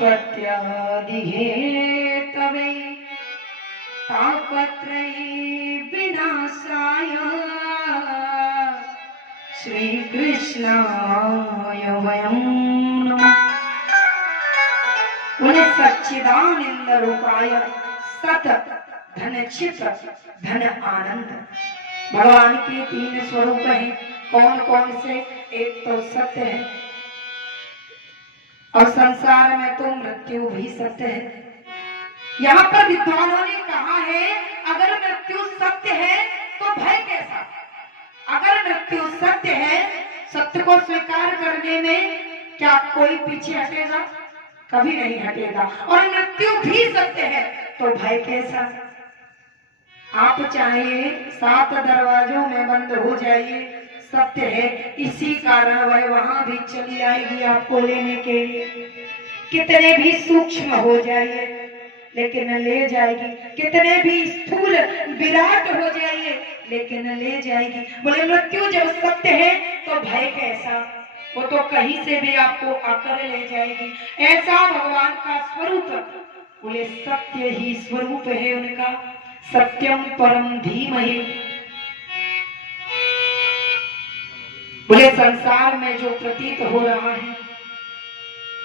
उत्पत्त्यादिहेतवे तापत्रये विनाशाय श्रीकृष्णाय वयं नमः। उन्हें सच्चिदानंद रूपाय सत धन चित धन आनंद। भगवान के तीन स्वरूप हैं। कौन कौन से? एक तो सत्य है और संसार में तो मृत्यु भी सत्य है। यहाँ पर विद्वानों ने कहा है अगर मृत्यु सत्य है तो भय कैसा? अगर मृत्यु सत्य है, सत्य को स्वीकार करने में क्या कोई पीछे हटेगा? कभी नहीं हटेगा। और मृत्यु भी सत्य है तो भय कैसा? आप चाहिए 7 दरवाजों में बंद हो जाइए, सत्य है, इसी कारण वह वहां भी चली आएगी आपको लेने के लिए। कितने भी सूक्ष्म हो जाइए लेकिन ले जाएगी, कितने भी स्थूल विराट हो जाइए लेकिन ले जाएगी। बोले मृत्यु जब सत्य है तो भय कैसा? वो तो कहीं से भी आपको आकर ले जाएगी। ऐसा भगवान का स्वरूप। बोले सत्य ही स्वरूप है उनका। सत्यम परम धीमहि। बोले संसार में जो प्रतीत हो रहा है,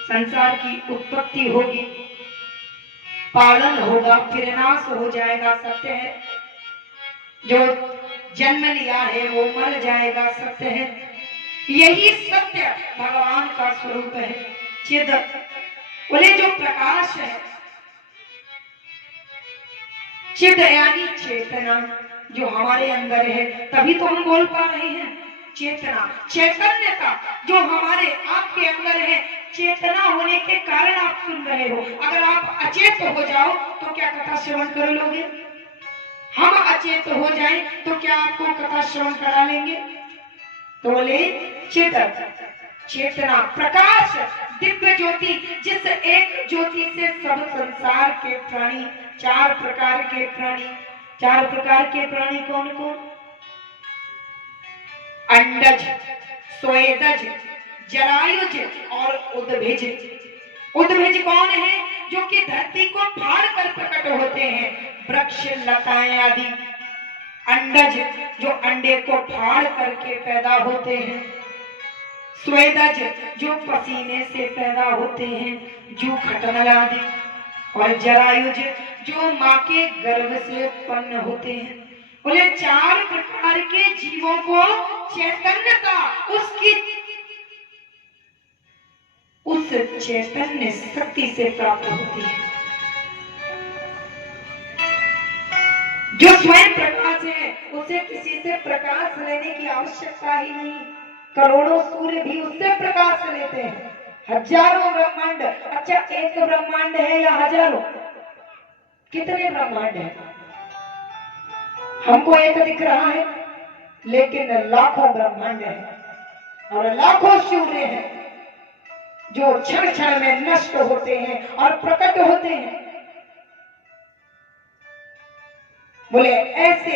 संसार की उत्पत्ति होगी, पालन होगा, फिर नाश हो जाएगा, सत्य है। जो जन्म लिया है वो मर जाएगा, सत्य है। यही सत्य भगवान का स्वरूप है। चिद बोले जो प्रकाश है, चिद यानी चेतना जो हमारे अंदर है, तभी तो हम बोल पा रहे हैं। चेतना, चैतन्यता जो हमारे आपके अंदर है, चेतना होने के कारण आप सुन रहे हो। अगर आप अचेत हो जाओ तो क्या कथा श्रवण कर लोगे? हम अचेत हो जाएं तो क्या आपको कथा श्रवण करा लेंगे? तो बोले चेतना, प्रकाश, दिव्य ज्योति, जिस एक ज्योति से सब संसार के प्राणी, 4 प्रकार के प्राणी। 4 प्रकार के प्राणी कौन कौन? अंडज, स्वेदज, जरायुज और उद्भिज। उद्भिज कौन है? जो कि धरती को फाड़ कर प्रकट होते हैं, वृक्ष लताएं आदि। अंडज जो अंडे को फाड़ करके पैदा होते हैं। स्वेदज जो पसीने से पैदा होते हैं, जू खटमल आदि। और जरायुज जो माँ के गर्भ से उत्पन्न होते हैं। बोले 4 प्रकार के जीवों को चैतन्यता, उसकी उस चैतन्य शक्ति से प्राप्त होती है। जो स्वयं प्रकाश है उसे किसी से प्रकाश लेने की आवश्यकता ही नहीं। करोड़ों सूर्य भी उससे प्रकाश लेते हैं। हजारों ब्रह्मांड। अच्छा, एक ब्रह्मांड है या हजारों? कितने ब्रह्मांड है? हमको एक दिख रहा है लेकिन लाखों ब्रह्मांड है और लाखों सूर्य हैं जो क्षण क्षण में नष्ट होते हैं और प्रकट होते हैं। बोले ऐसे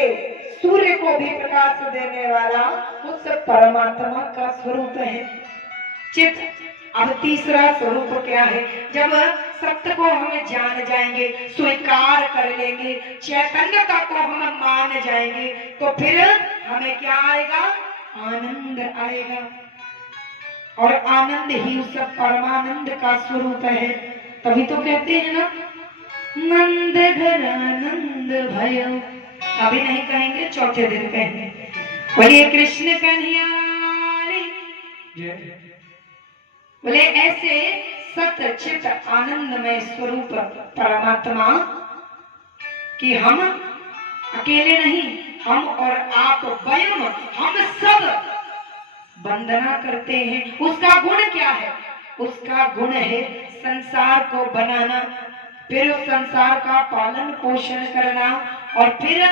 सूर्य को भी प्रकाश देने वाला उस परमात्मा का स्वरूप है चित। अब तीसरा स्वरूप क्या है? जब सत्य को हम जान जाएंगे, स्वीकार कर लेंगे, चैतन्यता को हम मान जाएंगे, तो फिर हमें क्या आएगा? आनंद आएगा। और आनंद ही उस परमानंद का स्वरूप है। तभी तो कहते हैं ना, नंद घर आनंद भयो। अभी नहीं कहेंगे, चौथे दिन कहेंगे। बोलिए कृष्ण कन्हैया। बोले ऐसे सत्य चित आनंदमय स्वरूप परमात्मा कि हम अकेले नहीं, हम और आप वयम, हम सब वंदना करते हैं। उसका गुण क्या है? उसका गुण है संसार को बनाना, फिर उस संसार का पालन पोषण करना और फिर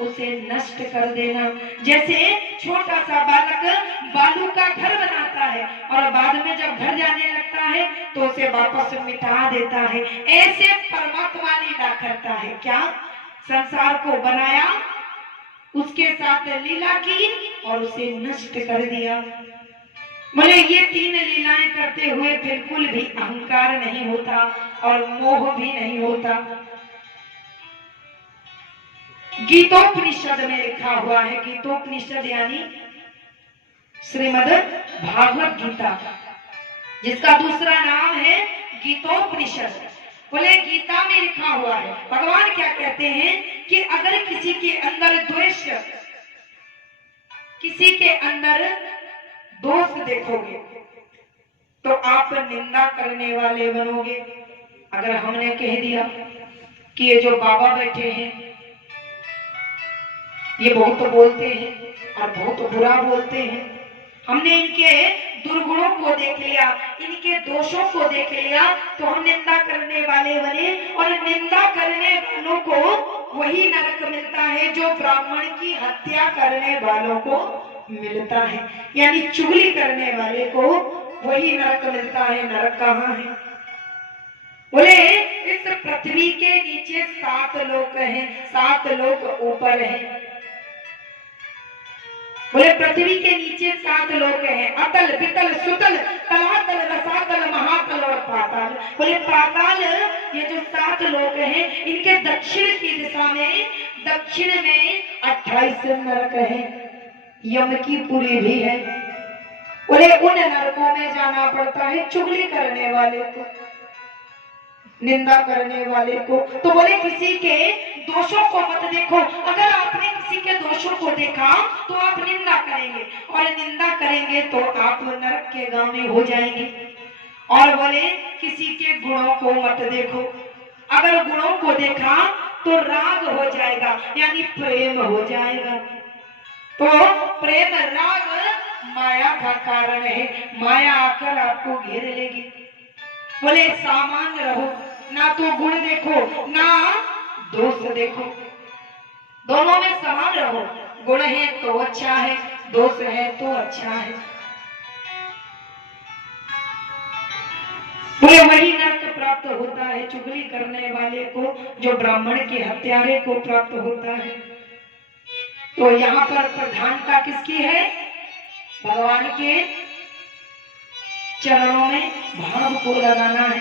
उसे नष्ट कर देना। जैसे छोटा सा बालक बालू का घर बनाता है और बाद में जब घर जाने लगता है तो उसे वापस मिटा देता है, ऐसे परमात्मा लीला करता है। क्या? संसार को बनाया, उसके साथ लीला की और उसे नष्ट कर दिया। बोले ये 3 लीलाएं करते हुए बिल्कुल भी अहंकार नहीं होता और मोह भी नहीं होता। गीतोपनिषद में लिखा हुआ है, गीतोपनिषद यानी श्रीमद् भागवत गीता, जिसका दूसरा नाम है गीतोपनिषद। बोले गीता में लिखा हुआ है, भगवान क्या कहते हैं कि अगर किसी के अंदर द्वेष, किसी के अंदर दोष देखोगे तो आप निंदा करने वाले बनोगे। अगर हमने कह दिया कि ये जो बाबा बैठे हैं ये बहुत बोलते हैं और बहुत बुरा बोलते हैं, हमने इनके दुर्गुणों को देख लिया, इनके दोषों को देख लिया, तो हम निंदा करने वाले बने। और निंदा करने वालों को वही नरक मिलता है जो ब्राह्मण की हत्या करने वालों को मिलता है, यानी चुगली करने वाले को वही नरक मिलता है। नरक कहाँ है? बोले इस पृथ्वी के नीचे 7 लोक हैं, 7 लोक ऊपर हैं। बोले पृथ्वी के नीचे 7 लोक हैं, अतल, वितल, सुतल, तलातल, रसातल, महातल और पाताल। बोले पाताल, ये जो 7 लोक हैं, इनके दक्षिण की दिशा में, दक्षिण में 28 नरक हैं, यम की पुरी भी है। बोले उन नरकों में जाना पड़ता है चुगली करने वाले को, निंदा करने वाले को। तो बोले किसी के दोषों को मत देखो, अगर आपने किसी के दोषों को देखा तो आप निंदा करेंगे, और निंदा करेंगे तो आप नरक के गामी हो जाएंगे। और बोले किसी के गुणों को मत देखो, अगर गुणों को देखा तो राग हो जाएगा, यानी प्रेम हो जाएगा। तो प्रेम राग माया का कारण है, माया आकर आपको घेर लेगी। बोले सामान्य रहो, ना तो गुण देखो ना दोष देखो, दोनों में समान रहो। गुण है तो अच्छा है, दोष है तो अच्छा है। बोले वही नरक प्राप्त होता है चुगली करने वाले को, जो ब्राह्मण के हत्यारे को प्राप्त होता है। तो यहाँ पर प्रधानता किसकी है? भगवान के चरणों में भाव को लगाना है।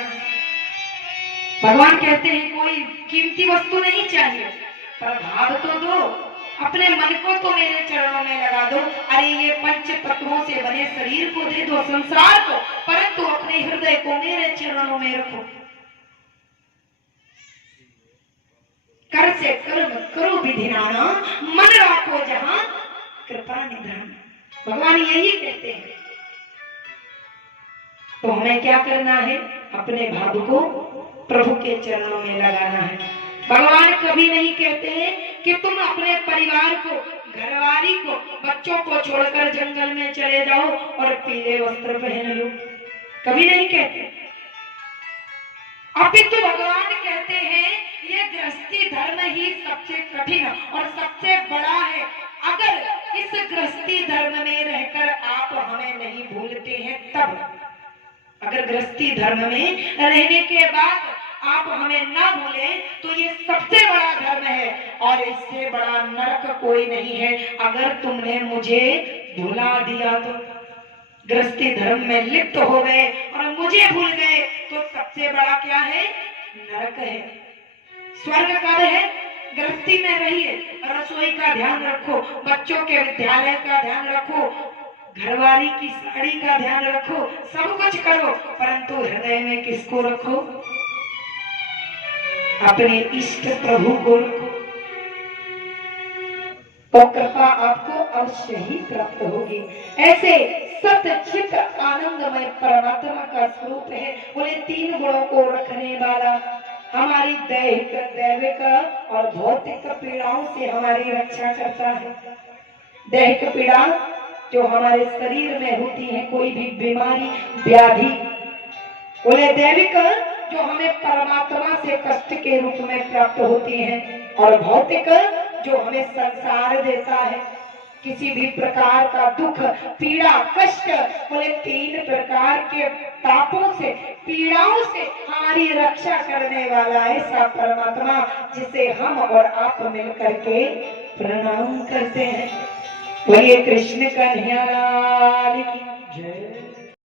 भगवान कहते हैं कोई कीमती वस्तु नहीं चाहिए, पर भाव तो दो, अपने मन को तो मेरे चरणों में लगा दो। अरे ये पंच तत्वों से बने शरीर को दे दो, संसार को, परंतु अपने हृदय को मेरे चरणों में रखो। कर से कर्म करो विधिनाना, मन राखो जहां कृपा निधान। भगवान यही कहते हैं। तो हमें क्या करना है? अपने भाव को प्रभु के चरणों में लगाना है। भगवान कभी नहीं कहते हैं कि तुम अपने परिवार को, घरवाली को, बच्चों को छोड़कर जंगल में चले जाओ और पीले वस्त्र पहन लो, कभी नहीं कहते। अपितु भगवान कहते हैं ये गृहस्थी धर्म ही सबसे कठिन और सबसे बड़ा है। अगर इस गृहस्थी धर्म में रहकर आप हमें नहीं भूलते हैं, तब अगर गृहस्थी धर्म में रहने के बाद आप हमें ना भूले तो ये सबसे बड़ा धर्म है, और इससे बड़ा नरक कोई नहीं है। अगर तुमने मुझे भुला दिया तो, गृहस्थी धर्म में लिप्त हो गए और मुझे भूल गए तो सबसे बड़ा क्या है? नरक है। स्वर्ग कब है? गृहस्थी में रहिए, रसोई का ध्यान रखो, बच्चों के विद्यालय का ध्यान रखो, घरवाली की साड़ी का ध्यान रखो, सब कुछ करो, परंतु हृदय में किसको रखो? अपने इष्ट प्रभु को रखो, तो कृपा आपको अवश्य ही प्राप्त होगी। ऐसे सत्य चित्त आनंदमय परमात्मा का स्वरूप है। बोले 3 गुणों को रखने वाला, हमारी दैहिक, दैविक और भौतिक पीड़ाओं से हमारी रक्षा करता है। दैहिक पीड़ा जो हमारे शरीर में होती है, कोई भी बीमारी, व्याधि। बोले दैविक जो हमें परमात्मा से कष्ट के रूप में प्राप्त होती है, और भौतिक जो हमें संसार देता है, किसी भी प्रकार का दुख, पीड़ा, कष्ट। बोले 3 प्रकार के तापों से, पीड़ाओं से हमारी रक्षा करने वाला ऐसा परमात्मा, जिसे हम और आप मिलकर के प्रणाम करते हैं। बोलिए कृष्ण कन्हैया लाल की जय।